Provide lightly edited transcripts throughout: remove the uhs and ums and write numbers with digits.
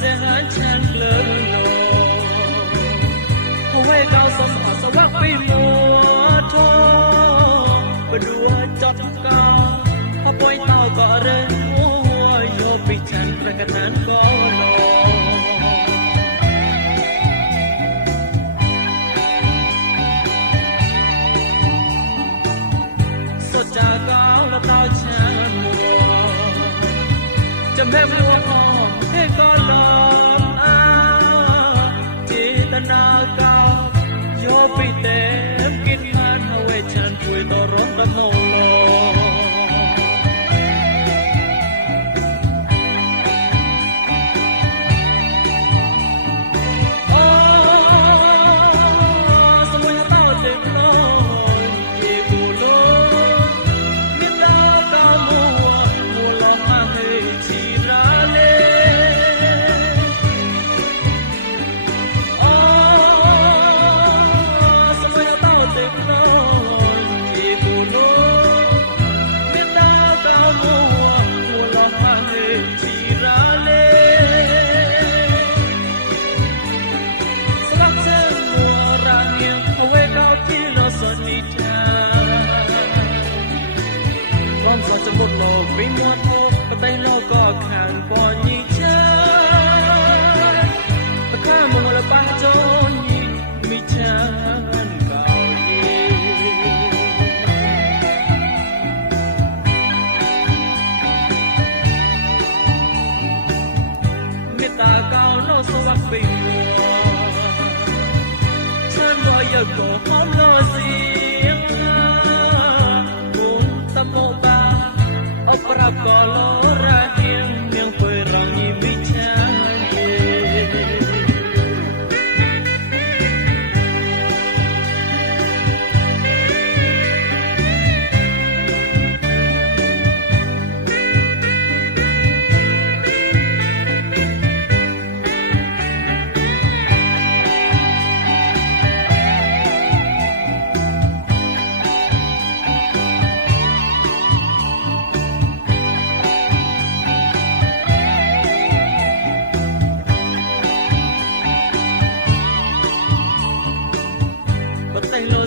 sẽ hái chan lớn lồ huê cao sông họ sao bắc bi mùa thô và đua chót cao họ bôi tao có rơi mua vô bị chan ra cái nán có lồ cha cao là tao chan mùa chấm em mua hòm thế có lòng chỉ ta na cao vô bị tem kín han huê chan vui to rót tâm mồ một lò vì mua thô và tay lo có hàng qua nhị cha và cả một là ba cho nhị mi cha vào mi ta cao nó sâu bắc bình chân đôi giờ cổ không lo riêng muốn tâm mộ ba pra colora hieng yang perangi bicara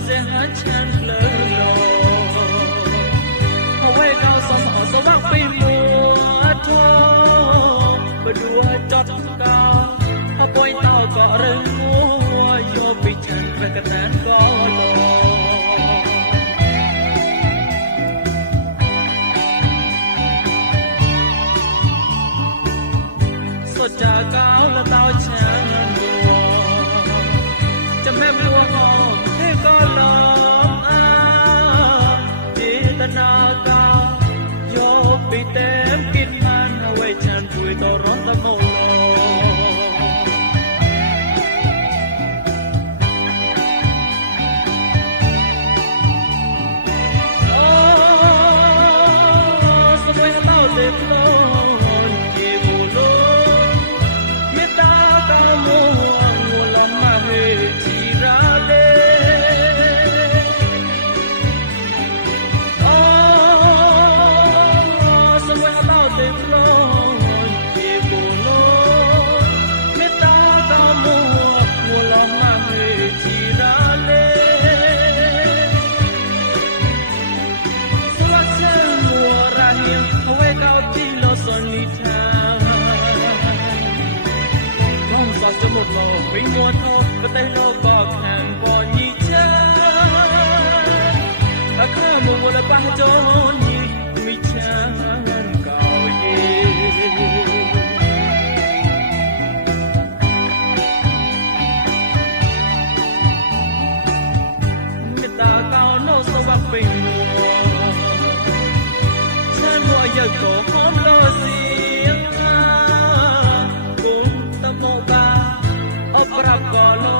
sẽ hái chan lớn lồ huê cao sông họ sao bắc bi mùa thô và đua chót cao họ bôi tao có rơi mua vô bị chan về cái nán có lồ số cha cao là tao chan mùa chấm em mua ngon thế có lòng chỉ ta na cao vô bị tem kín han huê chan vui to rót tâm mồ sao mới tao dẹp lon chỉ buồn lối biết ta cao mua lòng mà hề chỉ ra một lò vì mua thô và tay lo có hàng qua nhị cha và cả một là ba cho nhị mi cha cao gì người ta cao nó sâu bắc bình chân gọi giờ cổ không lo riêng cũng tâm mộ ba pra colora